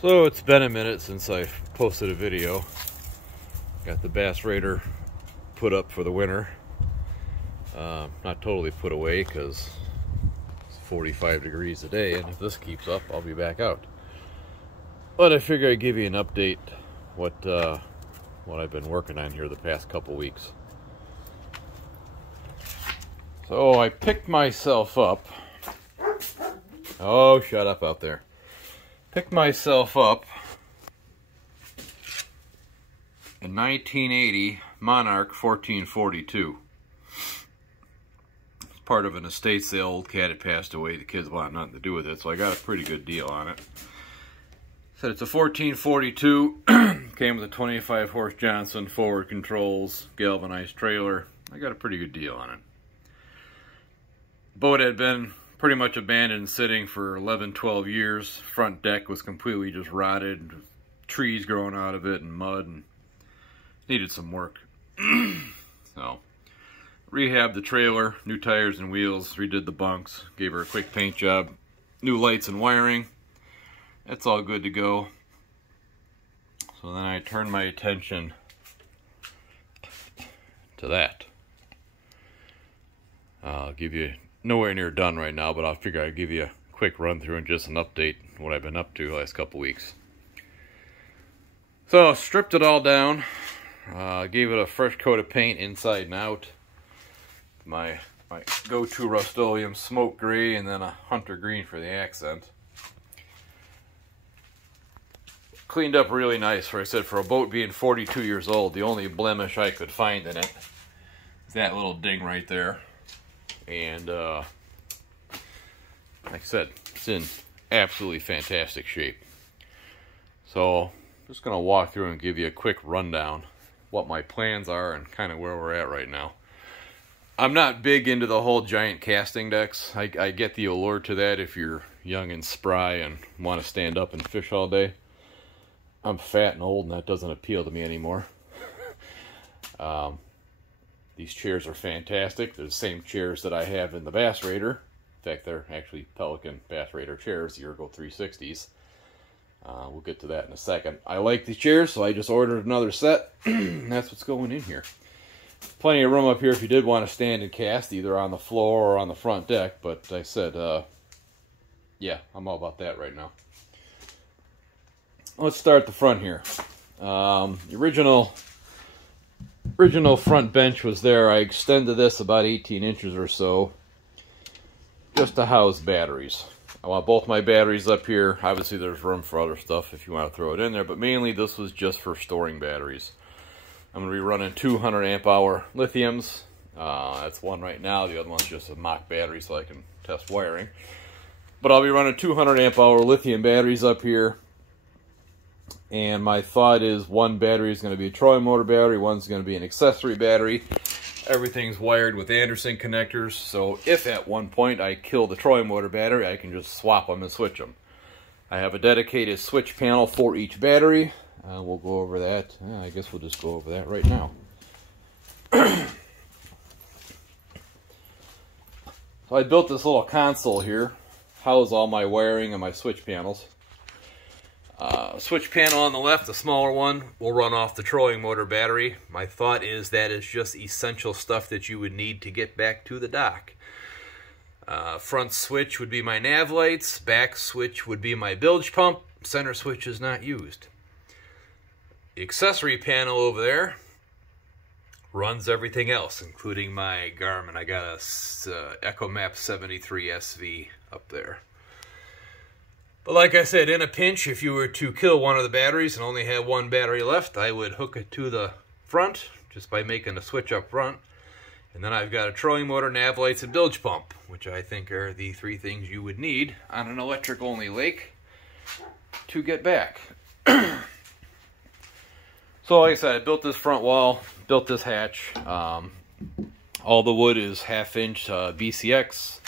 So it's been a minute since I've posted a video. Got the Bass Raider put up for the winter. Not totally put away because it's 45 degrees a day, and if this keeps up, I'll be back out. But I figure I'd give you an update what I've been working on here the past couple weeks. So I picked myself up. Oh, shut up out there. Picked myself up a 1980 Monarch 1442. It's part of an estate sale. Old cat had passed away. The kids want nothing to do with it, so I got a pretty good deal on it. Said it's a 1442. Came with a 25 horse Johnson, forward controls, galvanized trailer. I got a pretty good deal on it. Boat had been pretty much abandoned, sitting for 11-12 years. Front deck was completely just rotted, trees growing out of it and mud, and needed some work. So rehabbed the trailer, new tires and wheels, redid the bunks, gave her a quick paint job, new lights and wiring. That's all good to go. So then I turned my attention to that. I'll give you nowhere near done right now, but I'll figure I'd give you a quick run through and just an update on what I've been up to the last couple weeks. So stripped it all down, gave it a fresh coat of paint inside and out. My go-to Rust-Oleum smoke gray and then a hunter green for the accent. Cleaned up really nice. For I said, for a boat being 42 years old, the only blemish I could find in it is that little ding right there. And like I said, it's in absolutely fantastic shape. So I'm just going to walk through and give you a quick rundown what my plans are and kind of where we're at right now. I'm not big into the whole giant casting decks. I get the allure to that if you're young and spry and want to stand up and fish all day. I'm fat and old and that doesn't appeal to me anymore. These chairs are fantastic. They're the same chairs that I have in the Bass Raider. In fact, they're actually Pelican Bass Raider chairs, the Ergo 360s. We'll get to that in a second. I like these chairs, so I just ordered another set. That's what's going in here. Plenty of room up here if you did want to stand and cast, either on the floor or on the front deck. But I said, yeah, I'm all about that right now. Let's start the front here. The original front bench was there. I extended this about 18 inches or so just to house batteries. I want both my batteries up here. Obviously there's room for other stuff if you want to throw it in there, but mainly this was just for storing batteries. I'm going to be running 200 amp hour lithiums. That's one right now. The other one's just a mock battery so I can test wiring. But I'll be running 200 amp hour lithium batteries up here. And my thought is one battery is going to be a trolling motor battery, one's going to be an accessory battery. Everything's wired with Anderson connectors, so if at one point I kill the trolling motor battery, I can just swap them and switch them. I have a dedicated switch panel for each battery. We'll go over that. I guess we'll just go over that right now. So I built this little console here, house all my wiring and my switch panels. Switch panel on the left, the smaller one, will run off the trolling motor battery. My thought is that is just essential stuff that you would need to get back to the dock. Front switch would be my nav lights, back switch would be my bilge pump, center switch is not used. The accessory panel over there runs everything else, including my Garmin. I got a EchoMap 73 SV up there. But like I said, in a pinch, if you were to kill one of the batteries and only have one battery left, I would hook it to the front just by making a switch up front. And then I've got a trolling motor, nav lights, and bilge pump, which I think are the three things you would need on an electric-only lake to get back. So like I said, I built this front wall, built this hatch. All the wood is 1/2 inch BCX.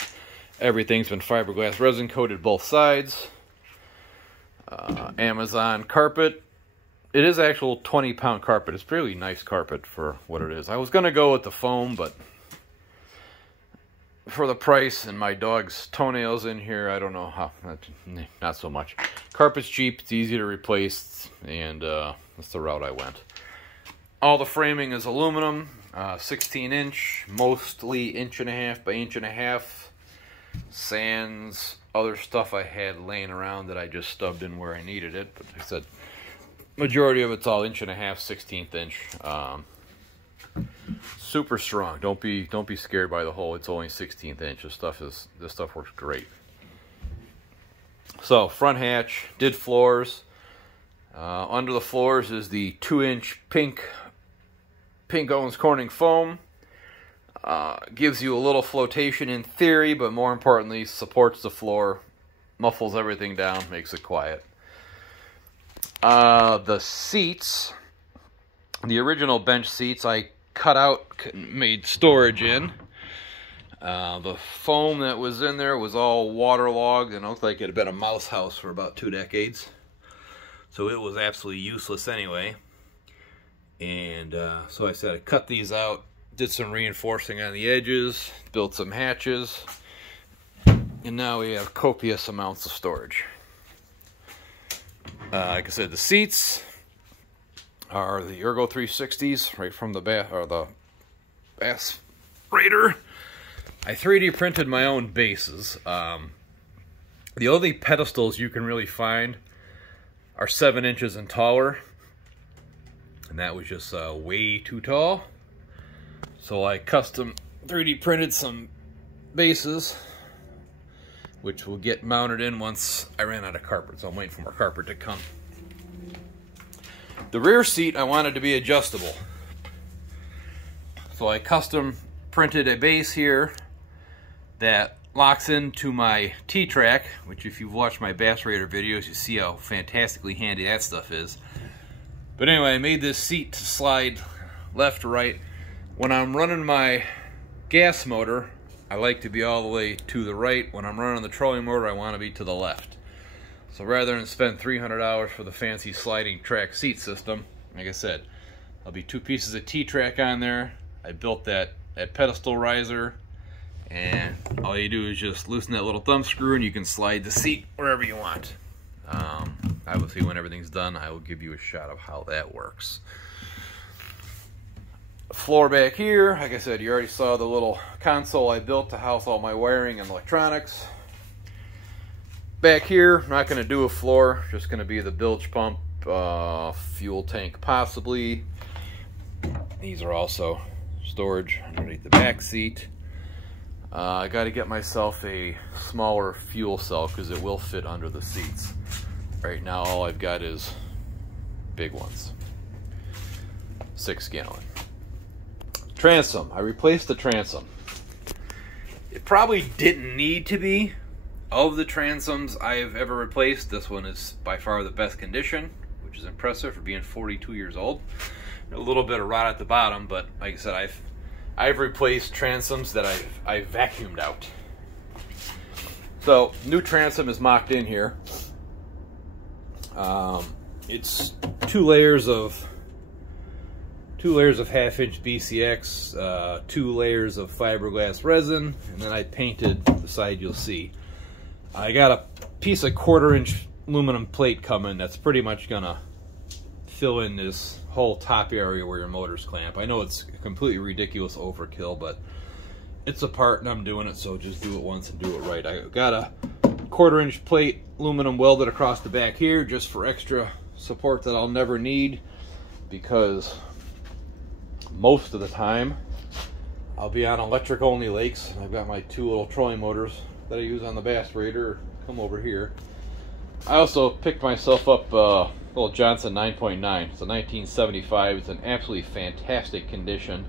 Everything's been fiberglass resin coated both sides. Amazon carpet. It is actual 20-pound carpet. It's really nice carpet for what it is. I was going to go with the foam, but for the price, and my dog's toenails in here, I don't know how, not so much. Carpet's cheap, it's easy to replace, and that's the route I went. All the framing is aluminum, 16-inch, mostly 1.5 by 1.5. Sans, other stuff I had laying around that I just stubbed in where I needed it, but like I said, majority of it's all 1.5, 16th inch. Super strong. Don't be scared by the hole. It's only 16th inch. This stuff works great. So front hatch, did floors. Under the floors is the 2-inch pink Owens Corning foam. Gives you a little flotation in theory, but more importantly, supports the floor, muffles everything down, makes it quiet. The seats, the original bench seats, I cut out, made storage in. The foam that was in there was all waterlogged and looked like it had been a mouse house for about 2 decades. So it was absolutely useless anyway. And so I said I cut these out, did some reinforcing on the edges, built some hatches, and now we have copious amounts of storage. Like I said, the seats are the Ergo 360s, right from the Bass Raider. I 3D printed my own bases. The only pedestals you can really find are 7 inches and taller, and that was just way too tall. So I custom 3D printed some bases, which will get mounted in once I ran out of carpet, so I'm waiting for more carpet to come. The rear seat I wanted to be adjustable, so I custom printed a base here that locks into my T-track, which if you've watched my Bass Raider videos, you see how fantastically handy that stuff is. But anyway, I made this seat to slide left to right. When I'm running my gas motor, I like to be all the way to the right. When I'm running the trolling motor, I want to be to the left. So rather than spend $300 for the fancy sliding track seat system, like I said, there'll be 2 pieces of T-track on there. I built that pedestal riser, and all you do is just loosen that little thumb screw and you can slide the seat wherever you want. Obviously, when everything's done, I will give you a shot of how that works. Floor back here, like I said, you already saw the little console I built to house all my wiring and electronics. Back here, I'm not going to do a floor, just going to be the bilge pump, fuel tank possibly. These are also storage underneath the back seat. I got to get myself a smaller fuel cell because it will fit under the seats. Right now all I've got is big ones. 6 gallon. Transom. I replaced the transom. It probably didn't need to be. Of the transoms I have ever replaced, this one is by far the best condition, which is impressive for being 42 years old. A little bit of rot at the bottom, but like I said, I've replaced transoms that I've vacuumed out. So new transom is mocked in here. It's 2 layers of 1/2-inch BCX, 2 layers of fiberglass resin, and then I painted the side you'll see. I got a piece of 1/4-inch aluminum plate coming that's pretty much gonna fill in this whole top area where your motors clamp. I know it's completely ridiculous overkill, but it's a part and I'm doing it, so just do it once and do it right. I got a 1/4-inch plate aluminum welded across the back here just for extra support that I'll never need, because most of the time I'll be on electric only lakes, and I've got my 2 little trolling motors that I use on the Bass Raider come over here. I also picked myself up a little Johnson 9.9. It's a 1975. It's in absolutely fantastic condition,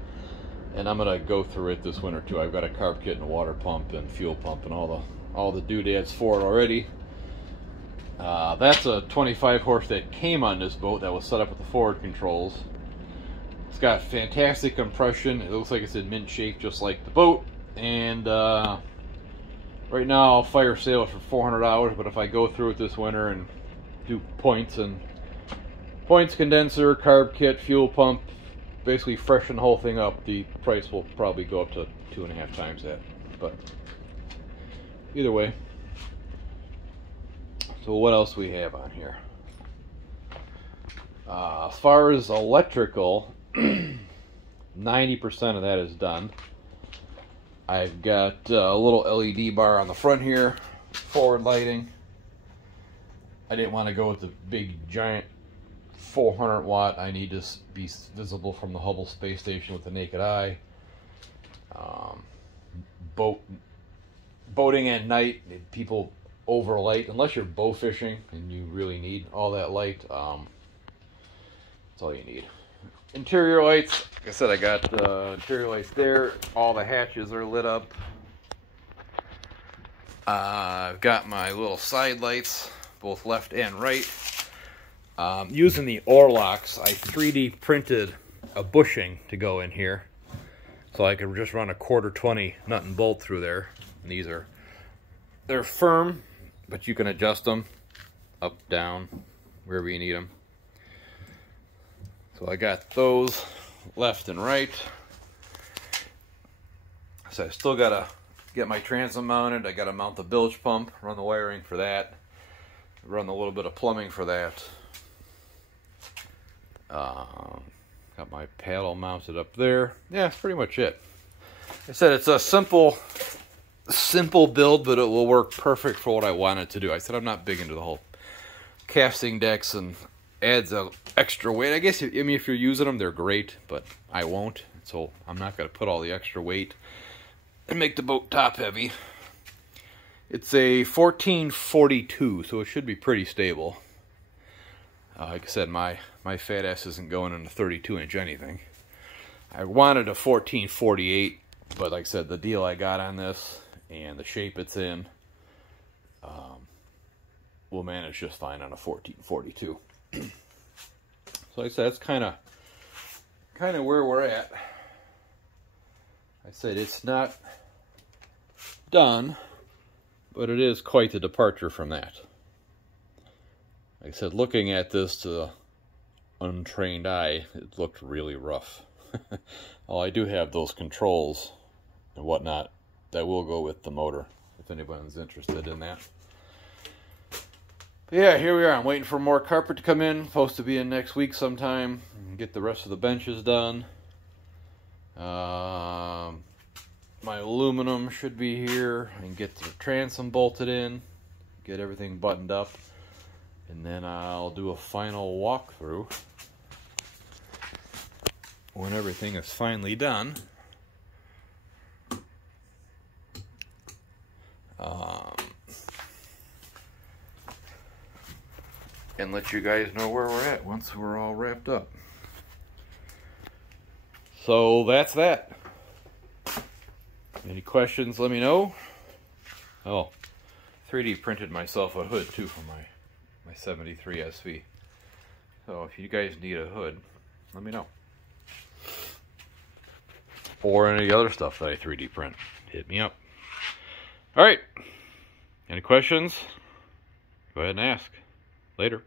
and I'm gonna go through it this winter too. I've got a carb kit and a water pump and fuel pump and all the doodads for it already. That's a 25 horse that came on this boat that was set up with the forward controls. It's got fantastic compression. It looks like it's in mint shape just like the boat, and right now I'll fire sale it for $400, but if I go through it this winter and do points, condenser, carb kit, fuel pump, basically freshen the whole thing up, the price will probably go up to 2.5 times that. but either way. So what else we have on here? As far as electrical, 90% of that is done. I've got a little LED bar on the front here, forward lighting. I didn't want to go with the big giant 400 watt. I need to be visible from the Hubble space station with the naked eye. Boating at night, people overlight, unless you're bow fishing and you really need all that light. That's all you need. Interior lights, like I said, I got interior lights there. All the hatches are lit up. I've got my little side lights, both left and right. Using the oar locks, I 3D printed a bushing to go in here, so I could just run a 1/4-20 nut and bolt through there. And they're firm, but you can adjust them up, down, wherever you need them. So I got those left and right. So I still gotta get my transom mounted. I gotta mount the bilge pump, run the wiring for that, run a little bit of plumbing for that. Got my paddle mounted up there. Yeah, that's pretty much it. Like I said, it's a simple build, but it will work perfect for what I wanted to do. I said I'm not big into the whole casting decks and adds a extra weight. I guess, I mean, if you're using them, they're great, but I won't. So I'm not going to put all the extra weight and make the boat top heavy. It's a 1442, so it should be pretty stable. Like I said, my fat ass isn't going in a 32-inch anything. I wanted a 1448, but like I said, the deal I got on this and the shape it's in will manage just fine on a 1442. So like I said, that's kind of where we're at. I said it's not done, but it is quite the departure from that. Like I said, looking at this to the untrained eye, it looked really rough. Well, I do have those controls and whatnot that will go with the motor, if anyone's interested in that. But yeah, here we are. I'm waiting for more carpet to come in. Supposed to be in next week sometime. Get the rest of the benches done. My aluminum should be here. And get the transom bolted in. Get everything buttoned up. And then I'll do a final walkthrough when everything is finally done. And let you guys know where we're at once we're all wrapped up. So that's that. Any questions, let me know. Oh, 3D printed myself a hood too for my 73 SV. So if you guys need a hood, let me know. Or any other stuff that I 3D print, hit me up. Alright, any questions? Go ahead and ask. Later.